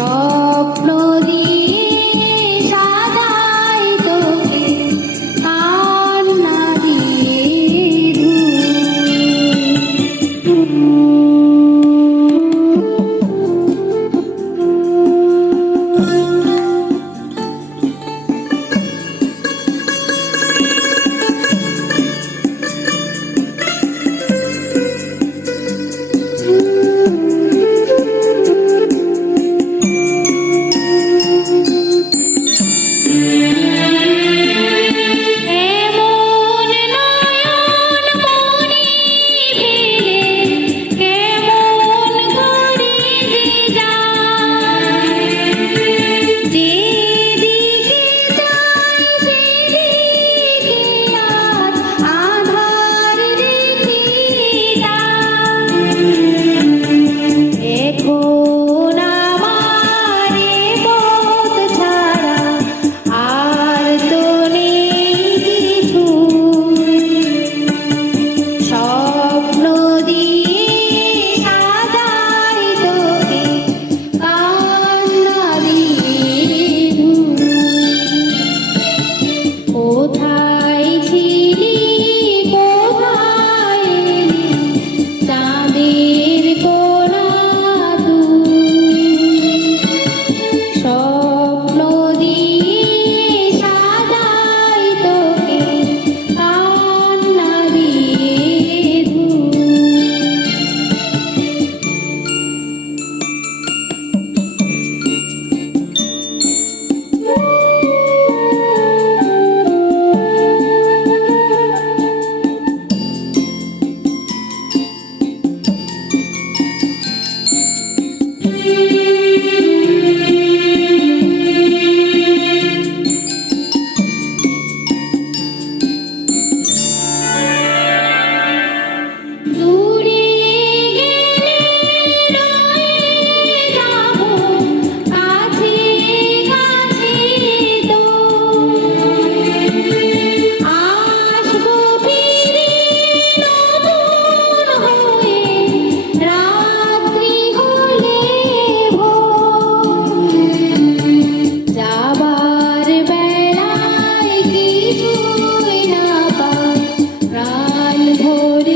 저 Hari.